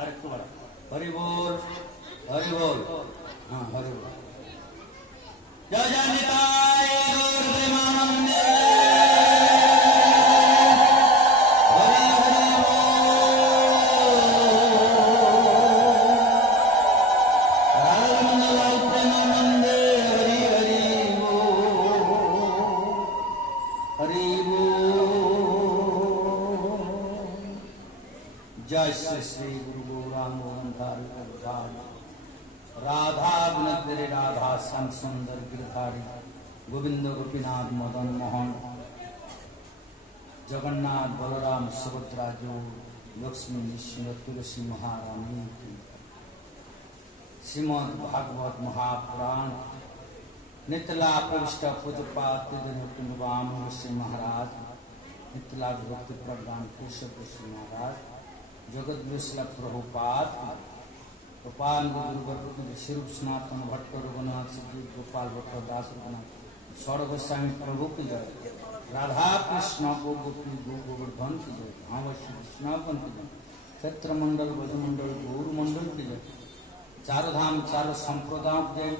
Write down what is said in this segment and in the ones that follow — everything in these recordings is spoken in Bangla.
आरेकटू बड़ा हरि बोल हाँ हरि बोल जय जय निताय गौर प्रेमानंदे हरि हरि बोल राधा प्रेमानंदे हरि हरि बोल हरि बोल जय श्री श्री गुरु गौरांग राधा विनोदरे राधा श्याम सुंदर गिरधारी गोविंद गोपीनाथ मदन मोहन जगन्नाथ बलराम सुभद्रा जो लक्ष्मी नृसिंह तुलसी महारानी की श्रीमद् भागवत महापुराण नितला प्रविष्ट पूजपात श्री महाराज नितला भक्ति प्रदान केशव श्री महाराज जगत विश्व प्रभुपाद गोपाल गुरु शिरूप सनातन भट्ट रघुनाथ सिद्धि गोपाल भट्ट दास रघुनाथ सौर गोस्वामी प्रभु की जय राधा कृष्ण गो गोपी गो गोवर्धन की जय अवश्य कृष्णापन की जय क्षेत्र मंडल ब्रजमंडल गौर मंडल की जय चारों धाम चारों संप्रदायों की जय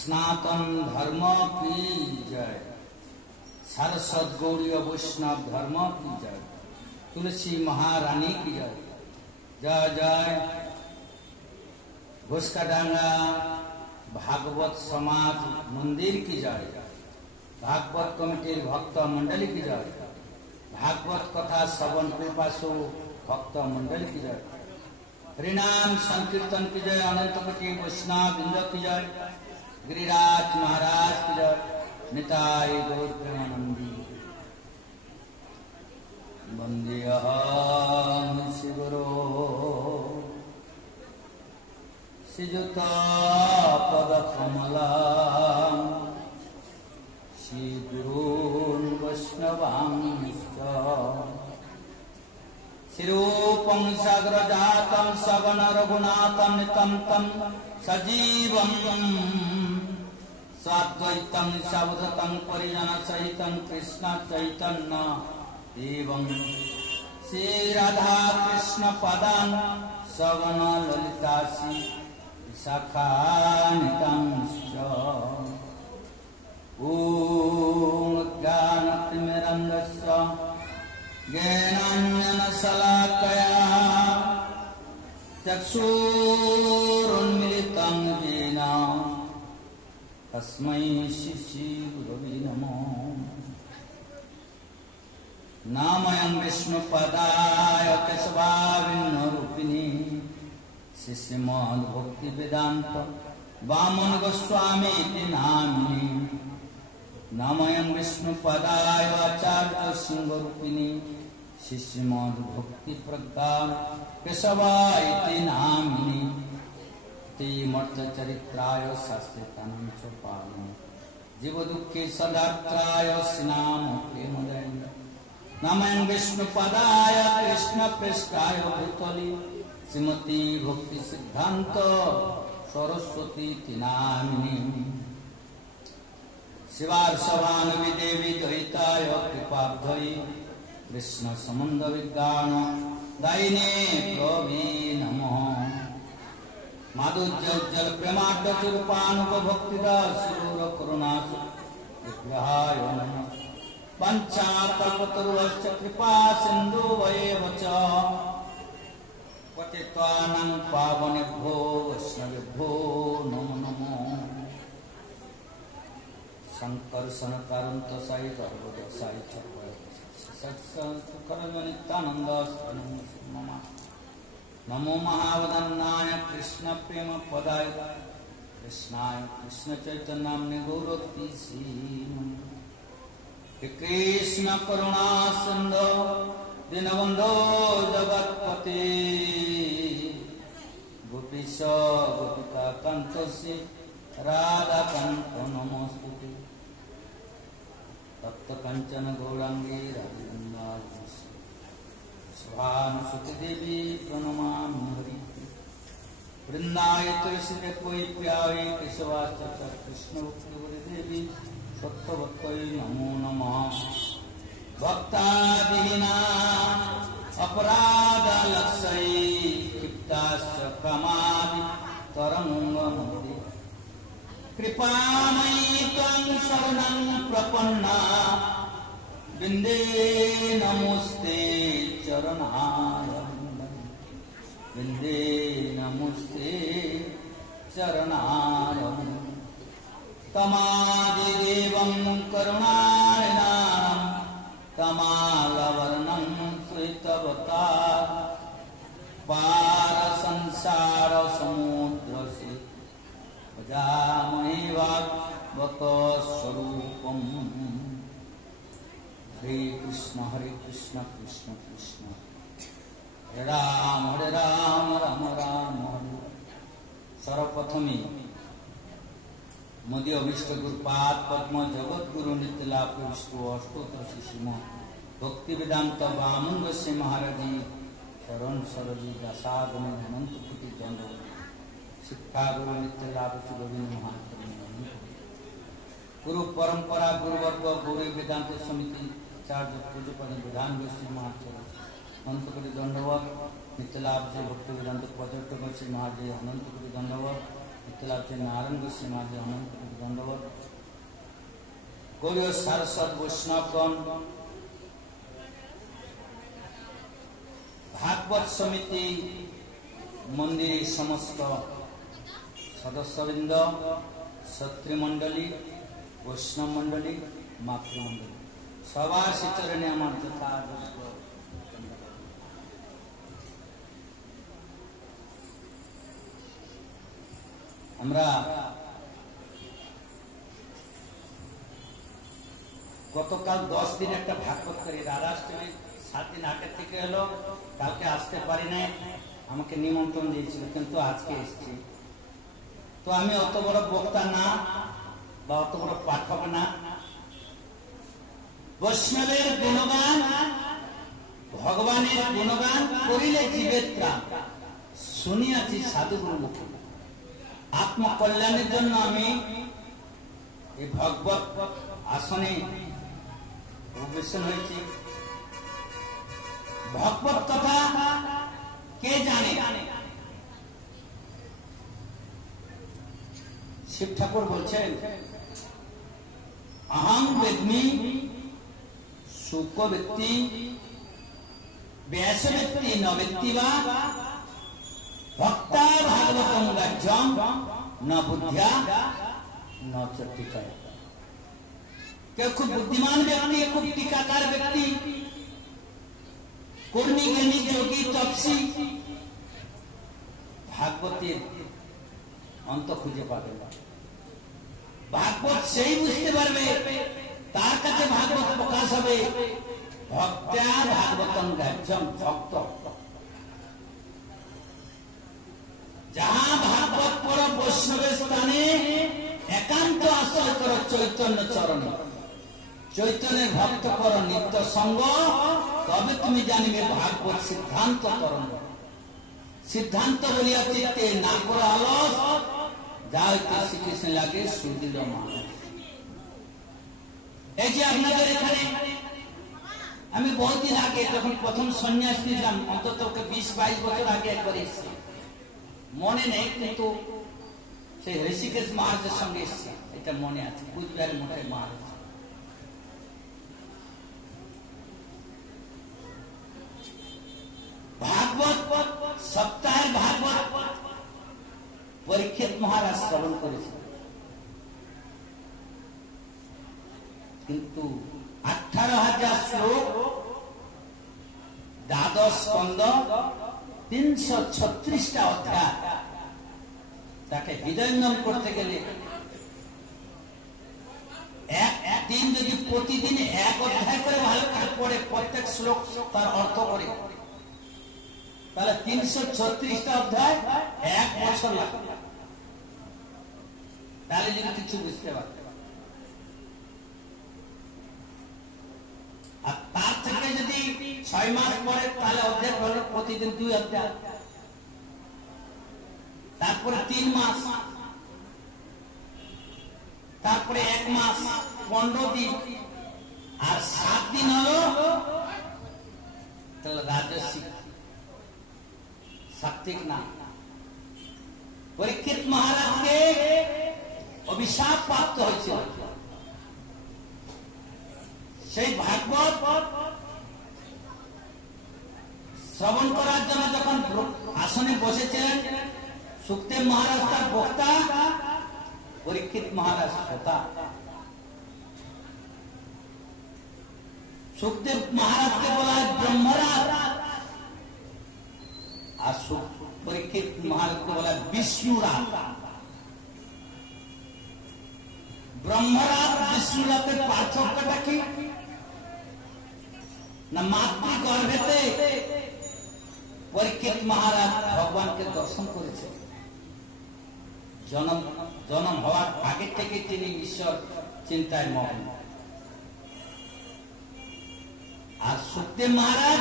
सनातन धर्म की जय सारस्वत गौरी वैष्णव धर्म की जय तुलसी महारानी की जय जय जय घोषकाडांगा भागवत समाज मंदिर की जय भागवत कमिटी भक्त मंडली की जय भागवत कथा श्रवण पिपासु भक्त मंडली की जय हरिनाम संकीर्तन की जय अनंत कोटि वैष्णव वृंद की जय गिरिराज महाराज की जय निताय गौर प्रेमानंदी वंदेहं श्रीगुरो श्रीयुता पदकमलां श्रीगुरून् वैष्णवांश्च श्रीरूपं साग्रजातं सगण रघुनाथं नितं तं सजीवं साद्वैतं सावधतं परिजनसहितं कृष्ण चैतन्य एवं श्री राधा कृष्ण पदान् सगण ललिता श्री शाखानिकांश्च ॐ ज्ञानतिमिरन्धस्य ज्ञानाञ्जनशलाकया चक्षुरुन्मिलितं येन तस्मै श्री गुरवे नमः नामयं विष्णुपदाय केशवाविन्नरूपिणी श्रीमद् भक्ति वेदांत वामन गोस्वामी नामिनी नामयं विष्णुपदाय आचार्य सिंहरूपिणी श्रीमद् भक्ति प्रज्ञा केशवाय नामिनी तीमर्थ चरित्राय शास्त्रितानां च पावनं जीव दुःखे सदात्राय श्रीनाम प्रेमदय नामयं विष्णुपदाय कृष्ण पृष्ठाय भूतले श्रीमती भक्ति सिद्धांत सरस्वती नामिनी शिवार्षभानुवि देवी द्वैताय कृपाब्धये कृष्ण संबंध विज्ञान दायिने प्रभे नमः माधुर्योज्जल प्रेमाढ्य चूपानुभक्तिदासुर करुणासु विग्रहाय नमः पंचाकल्पतरुश्च कृपा सिंधु वैव च पतितानां पावनेभ्यो वैष्णवेभ्यो नमो नमो शंकर सनकारुंत साई गर्भज साई सत्संतुकरनित्यानंद नमो महावदन्नाय कृष्ण प्रेम पदाय कृष्णाय कृष्ण चैतन्याम्ने गौरतीसी कृष्ण करुणा सिंधो दीनबंधो जगत्पते गोपीश गोपिका कांत राधा कांत नमोस्तुते तप्त कंचन गौरांगी राधानुसुति देवी प्रणमामि हरि वृंदाय तुलसी कोई प्यारे केशवाच कृष्ण देवी सत्वत्यै नमो नमः भक्तादीना अपराधलक्षै क्षिप्ता कृपामयी त्वं शरणं प्रपन्ना बिन्दे नमोस्ते चरणारविन्दं बिन्दे नमोस्ते चरणारविन्दं तमादिदेवं करुणानिधानं तमालवर्णं श्वेतवतार पार संसार समुद्रस्य भजामहे भागवत स्वरूपम् हरे कृष्ण कृष्ण कृष्ण हरे राम राम राम हरे। सर्वप्रथमे मध्य अभिष्ट गुरुपाद पद्म जगत गुरु नित्यला प्रविष्ट अष्टोत्तर श्रीम भक्ति वेदांत वामन से महाराज शरण सरजी दासागम अनंत कोटि दंड शिक्षा गुरु नित्यला गोविंद महान गुरु परंपरा गुरुवर्ग गौरी वेदांत समिति आचार्य पूज्यपद विधान गोस्वी महाचार्य अनंत कोटि दंडवत नित्यलाभ से भक्ति वेदांत पर्यटक गोस्वी महाराज अनंत कोटि दंडवत नित्यलाभ से नारायण गोस्वी महाराज अनंत कोटि दंडवत गौरी सारस्वत वैष्णवगण भागवत समिति मंदिर समस्त सदस्यवृंद क्षत्रिय मंडली वैष्णव मंडली मातृमंडली सबार चरणे आमार यथा আমরা গতকাল 10 দিন একটা ভাগবত করি রাধাষ্টমী 7 দিন আগে থেকে হলো কালকে আসতে পারি না আমাকে নিমন্ত্রণ দিয়েছিল কিন্তু আজকে এসেছি তো আমি অত বড় বক্তা না বা অত বড় পাঠক না বৈষ্ণবের গুণগান ভগবানের গুণগান করিলে জীবের ত্রাণ শুনিয়াছি সাধুগুরু মুখে আত্মকল্যাণের জন্য আমি এই ভগবত আসনে উপবেশন হয়েছি। ভগবত কথা কে জানে? শিব ঠাকুর বলছেন अहं वेद्मि शुक व्यक्ति व्यास व्यक्ति न व्यक्ति वा भक्ता भागवतं गज्जं न बुद्ध्या न टीका। क्या खूब बुद्धिमान व्यक्ति खूब टीकाकार व्यक्ति कर्मी ज्ञानी योगी तपसी भागवतेर अंत खुঁজে পাবে না। भागवत সেই বুঝতে পারবে তার কাছে ভাগবত প্রকাশ হবে ভক্তা ভাগবতং গাজ্জং ভক্ত जहाँ भागवत पढ़ो वैष्णव स्थाने एकांत आश्रय करो चैतन्य चरण चैतन्य भक्त करो नित्य संग तबे तुम्हें जानिबे भागवत सिद्धांत तरंग सिद्धांत बलिया चित्ते ना करो आलस যাইতে শ্রীকৃষ্ণ লাগে সুদৃঢ় মানুষ। এই যে আপনাদের এখানে আমি বহুদিন আগে যখন প্রথম সন্ন্যাস নিলাম অন্তত 20-22 বছর আগে একবার এসেছি মনে নেই কিন্তু সেই ঋষিকেশ মহারাজের সঙ্গে এসেছি এটা মনে আছে কুচবিহারের মঠের মহারাজ। ভাগবত সপ্তাহে ভাগবত পরীক্ষিত মহারাজ শ্রবণ করেছেন কিন্তু 18,000 শ্লোক দ্বাদশ স্কন্ধ 336টা অধ্যায় তাকে হৃদয়ঙ্গম করতে গেলে এক দিন যদি প্রতিদিন এক অধ্যায় করে ভালো করে পড়ে প্রত্যেক শ্লোক তার অর্থ করে তাহলে 336টা অধ্যায় 1 বছর লাগবে তাহলে যদি কিছু বুঝতে পারতে আর তার থেকে যদি 6 মাস পরে তাহলে অধ্যায় হলো প্রতিদিন 2 অধ্যায় তারপরে 3 মাস তারপরে 1 মাস 15 দিন আর 7 দিন হলো তাহলে রাজস্বিক সাত্বিক না। পরীক্ষিত মহারাজকে অভিশাপ প্রাপ্ত হয়েছিল। সেই ভাগবত শ্রবণ করার জন্য যখন আসনে বসেছিলেন, সুখদেব মহারাজ তার বক্তা, পরীক্ষিত মহারাজ শ্রোতা। সুখদেব মহারাজকে বলা হয় ব্রহ্মরাজ, আর পরীক্ষিত মহারাজকে বলা হয় বিষ্ণুরাজ। ব্রহ্মরাজ বিষ্ণুরাজের পার্থক্যটা কি না, মাতৃগর্ভেতে পরীক্ষিত মহারাজ ভগবানকে দর্শন করেছে। জন্ম হওয়ার আগে থেকে তিনি ঈশ্বর চিন্তায় মগ্ন। আর সুখদেব মহারাজ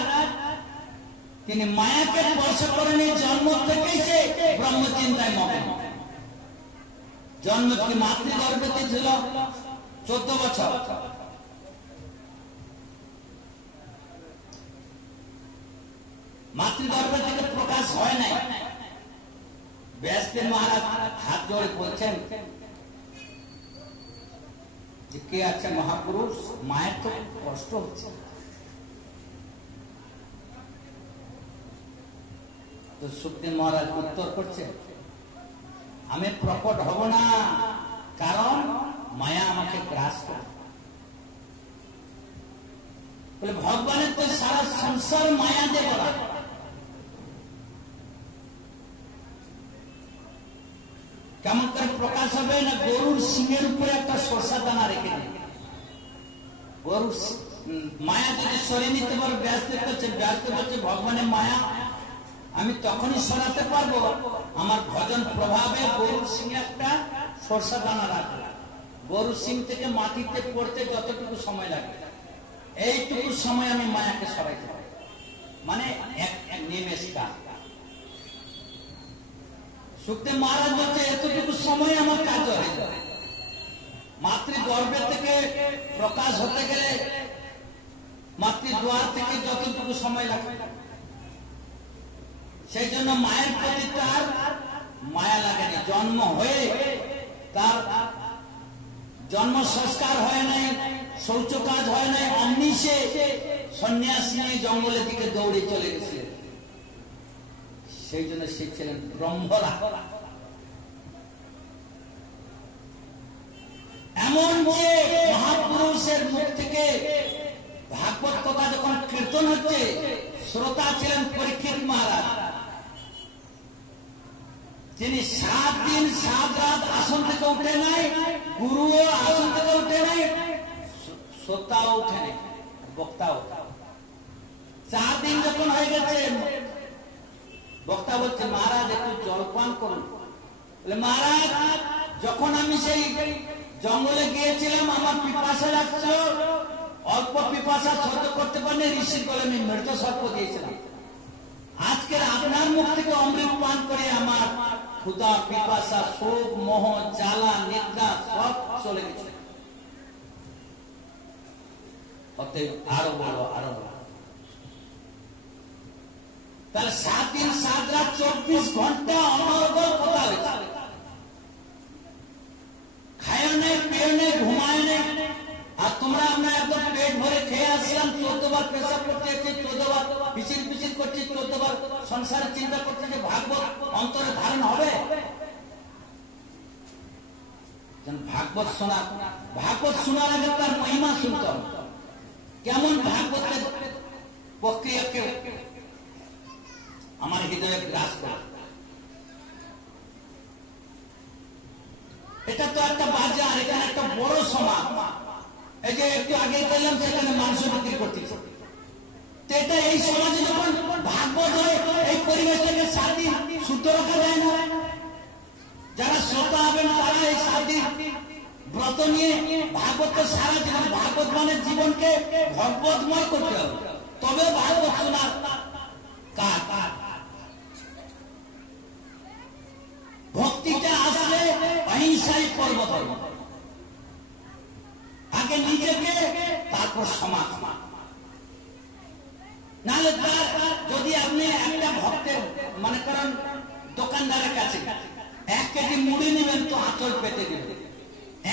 তিনি মায়াকে স্পর্শ করেনি, জন্ম থেকেই সে ব্রহ্মচিন্তায় মগ্ন। জন্ম কি মাতৃগর্ভে ছিল 14 বছর। মাতৃগর্ভ থেকে প্রকাশ হয় নাই। ব্যাসদেব মহারাজ হাত জোড়ে বলছেন যে কে আছে মহাপুরুষ, মায়ের তো কষ্ট হচ্ছে। তো সুখদেব মহারাজ উত্তর করছে, আমি প্রকট হব না, কারণ মায়া আমাকে গ্রাস করে। বলে ভগবানের তো সারা সংসার মায়া দিয়ে বলা। কেমন করে প্রকাশ হবে না, গরুর সিংহের উপরে একটা সরষা দানা রেখে দিন। গরুর মায়া যদি সরিয়ে নিতে পারো, ব্যাসদেব হচ্ছে ভগবানের মায়া আমি তখনই সরাতে পারবো আমার ভজন প্রভাবে। গরুর সিংহে একটা সরষা দানা রাখবে, গরুর সিং থেকে মাটিতে পড়তে যতটুকু সময় লাগে, এইটুকু সময় আমি মায়াকে সরাইতে পারি, মানে এক নিমেষ কাজ। সুখদেব মহারাজ বলছে এতটুকু সময় আমার কাজ হয়ে যাবে। মাতৃগর্ভে থেকে প্রকাশ হতে গেলে মাতৃদ্বার থেকে যতটুকু সময় লাগে, সেই জন্য মায়ের প্রতি তার মায়া লাগেনি। জন্ম হয়ে তার জন্ম সংস্কার হয় নাই, শৌচ কাজ হয় নাই, অমনি সে সন্ন্যাস নিয়ে জঙ্গলের দিকে দৌড়ে চলে গেছিলেন। সেই জন্য সে ছিলেন ব্রহ্মরা। এমন যে মহাপুরুষের মুখ থেকে ভাগবত কথা যখন কীর্তন হচ্ছে, শ্রোতা ছিলেন পরীক্ষিত মহারাজ। তিনি 7 দিন 7 রাত আসন থেকে উঠে নাই, গুরুও আসন থেকে উঠে নাই, শ্রোতাও উঠে নাই, বক্তাও। 4 দিন যখন হয়ে গেছে, বক্তা বলছে মহারাজ একটু জলপান করুন। বলে মহারাজ যখন আমি সেই জঙ্গলে গিয়েছিলাম আমার পিপাসা লাগছিল, অল্প পিপাসা সহ্য করতে পারিনি, ঋষির বলে আমি মৃত সর্প দিয়েছিলাম। আজকে আপনার মুখ থেকে অমৃত পান করে আমার ক্ষুধা, পিপাসা, শোক, মোহ, জ্বালা, নিদ্রা সব চলে গেছে। অতএব আরো বলো, আরো বলো। তাহলে 7 দিন 7 রাত 24 ঘন্টা অনর্গল কথা হয়েছে। খায় নেই, পেয়ে নেই, ঘুমায় নেই। আর তোমরা আমরা একদম পেট ভরে খেয়ে আসলাম, 14 বার পেশাব করতে যাচ্ছি, 14 বার পিছির পিছির করছি, 14 বার সংসারের চিন্তা করছে যে ভাগবত অন্তরে ধারণ হবে। ভাগবত শোনার আগে তার মহিমা শুনতাম, কেমন ভাগবতের প্রক্রিয়াকে আমার হৃদয়ে গ্রাস করে। এটা তো একটা বাজার, এখানে একটা বড় সমাজ। এই যে একটু আগে গেলাম, সেখানে মাংস বিক্রি করতেছে। এটা এই সমাজে যখন ভাগবত হয়, এই পরিবেশটাকে 7 দিন শুদ্ধ রাখা যায় না। যারা শ্রোতা হবেন তারা এই 7 দিন ব্রত নিয়ে ভাগবত সারা জীবন, ভাগবত মানে জীবনকে ভগবতময় করতে হবে, তবে ভাগবত শোনার কাজ। ভক্তিটা আসলে অহিংসাই পর্বত। আগে নিজেকে, তারপর সমাজ। নাহলে তার যদি আপনি একটা ভক্তের মনে করেন দোকানদারের কাছে 1 কেজি মুড়ি নেবেন, তো আঁচল পেতে দেবেন,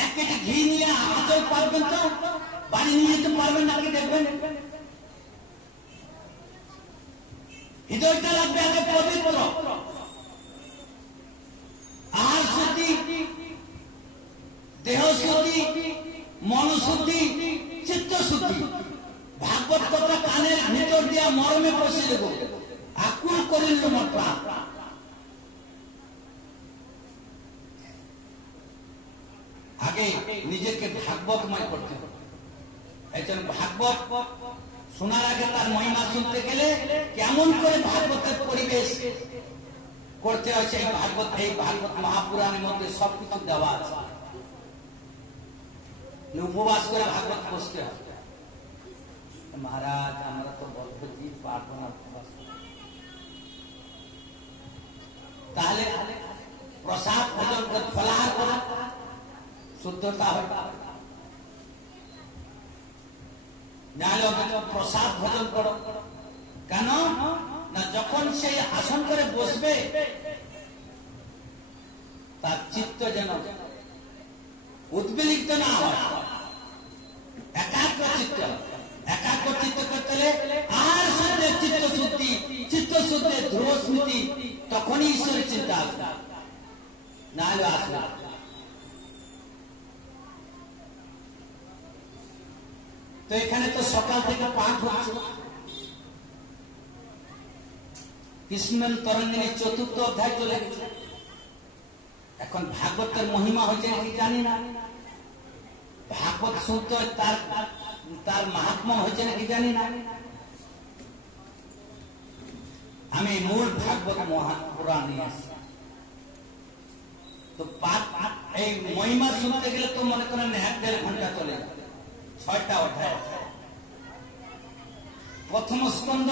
এক কেজি ঘি নিয়ে আজও পারবেন তো? বাড়ি নিয়ে যেতে পারবেন নাকি দেখবেন? হৃদয়টা লাগবে আগে পবিত্র। আহার শুদ্ধি, দেহ শুদ্ধি, মন শুদ্ধি, চিত্ত শুদ্ধি। ভাগবত কথা কানের ভিতর দিয়া মরমে পশে দেব, আকুল করিল মোর প্রাণ। আগে নিজেকে ভাগবতময় করতে হবে। একজন ভাগবত শোনার আগে তার মহিমা শুনতে গেলে কেমন করে ভাগবতের পরিবেশ করতে হয় সেই ভাগবত মহাপুরাণের মধ্যে সবকিছু দেওয়া আছে। উপবাস করে ভাগবত বসতে হবে। মহারাজ আমরা তো বদ্ধজীব, পারবো না উপবাস। তাহলে প্রসাদ ভোজন ফলাহার করা শুদ্ধতা হয়, নাহলে প্রসাদ ভোজন করো। কেন না যখন সেই আসন করে বসবে তার চিত্ত যেন উদ্বেলিত না হয়, একাগ্র চিত্ত। একাগ্র চিত্ত করতে হলে আর শুদ্ধের চিত্ত শুদ্ধি, চিত্ত শুদ্ধের ধ্রুব স্মৃতি, তখনই ঈশ্বরের চিন্তা আসবে, না হলে আসবে। তো এখানে তো সকাল থেকে পাঠ হচ্ছে। কৃষ্ণন তরঙ্গিনী ৪র্থ অধ্যায় চলে গেছে। এখন ভাগবতের মহিমা হয়েছে নাকি জানি না, ভাগবত শুনতে তার মাহাত্ম্য হয়েছে নাকি জানি না। আমি মূল ভাগবত মহাপুরাণ নিয়ে আসি। তো এই মহিমা শুনতে গেলে তো মনে করেন ১.৫ ঘন্টা চলে যাবে। ৬টা অধ্যায়, প্রথম স্কন্ধ,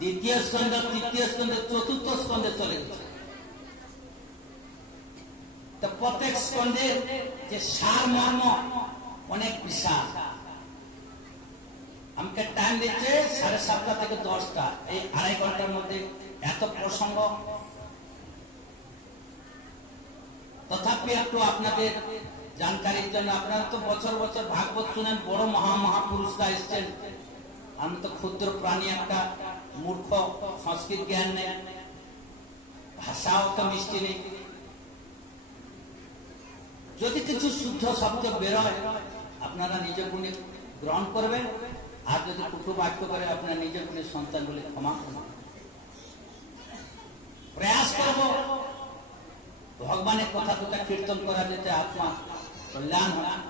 দ্বিতীয় স্কন্ধ, তৃতীয় স্কন্ধ, ৪র্থ স্কন্ধে চলে গেছে। তো প্রত্যেক স্কন্ধের যে সার মর্ম অনেক বিশাল। আমাকে টাইম দিচ্ছে ৭:৩০ থেকে ১০টা, এই ২.৫ ঘন্টার মধ্যে এত প্রসঙ্গ। তথাপি একটু আপনাদের জানকারির জন্য, আপনারা তো বছর বছর ভাগবত শুনেন, বড় মহাপুরুষরা এসছেন। আমি তো ক্ষুদ্র প্রাণী, একটা মূর্খ, সংস্কৃত জ্ঞান নেই, ভাষাও তো মিষ্টি নেই। যদি কিছু শুদ্ধ শব্দ বেরোয় আপনারা নিজ গুণে গ্রহণ করবেন, আর যদি কুটু বাক্য করে আপনার নিজ গুণের সন্তানগুলি ক্ষমা করবেন। প্রয়াস করব ভগবানের কথা দুটা কীর্তন করা যেতে আত্মা কল্যাণ হয়।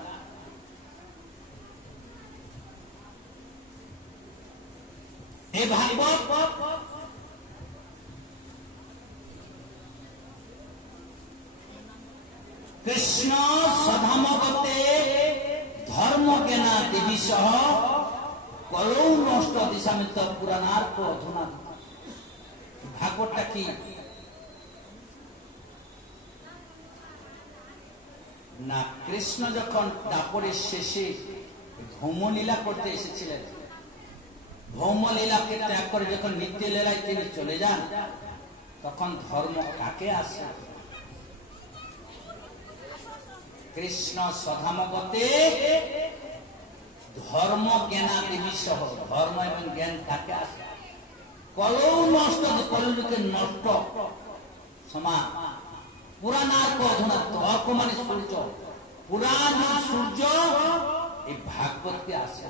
এই ভাগবত কৃষ্ণ সধামগতে ধর্ম জ্ঞানা দেবী সহ কলৌ নষ্ট দিশামিত পুরাণার্ক অধুনা। ভাগবতটা কি না, কৃষ্ণ যখন দাপরের শেষে ভৌমলীলা করতে এসেছিলেন, ভৌমলীলাকে ত্যাগ করে যখন নিত্য লীলায় তিনি চলে যান, তখন ধর্ম কাকে আসে? কৃষ্ণ সধামগতে ধর্ম জ্ঞানা দেবী সহ, ধর্ম এবং জ্ঞান কাকে আসে? কলৌ নষ্ট, কলিযুগে নষ্ট সমান। পুরাণার্ক অধুনাত্ব, অর্ক মানে সূর্য, পুরাণ সূর্য এই ভাগবতকে আসে।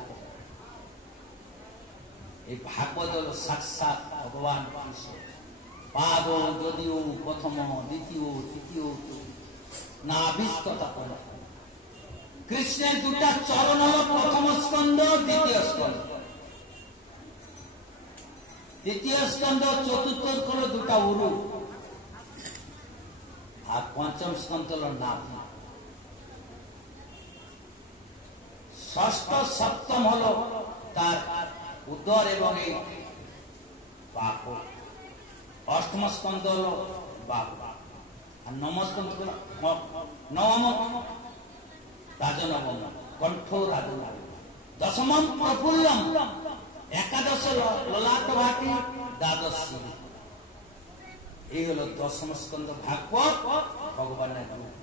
এই ভাগবত হল সাক্ষাৎ ভগবান কৃষ্ণ। পাদ যদিও প্রথম, দ্বিতীয়, তৃতীয় না বিস্ততা করে। কৃষ্ণের দুটা চরণ হল প্রথম স্কন্ধ, দ্বিতীয় স্কন্ধ। দ্বিতীয় স্কন্ধ, ৪র্থ হল দুটা উরু, আর পঞ্চম স্কন্ধ হল নাভ। ষষ্ঠ সপ্তম হল তার উদর এবং এই বাহু। অষ্টম স্কন্ধ হল বাহু, আর নবম স্কন্ধ হল নবম রাজনবম, কণ্ঠ রাজনবম। দশমম প্রফুল্লম, একাদশ ললাট ভাটি, দ্বাদশ। এই হলো দশম স্কন্ধ ভাগবত, ভগবানের রূপ।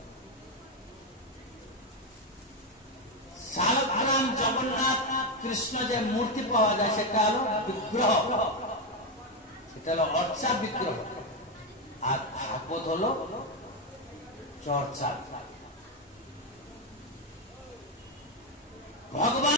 কৃষ্ণ যে মূর্তি পাওয়া যায় সেটা হলো বিগ্রহ, সেটা হলো অর্চা বিগ্রহ, আর ভাগবত হলো চর্চা। ভগবান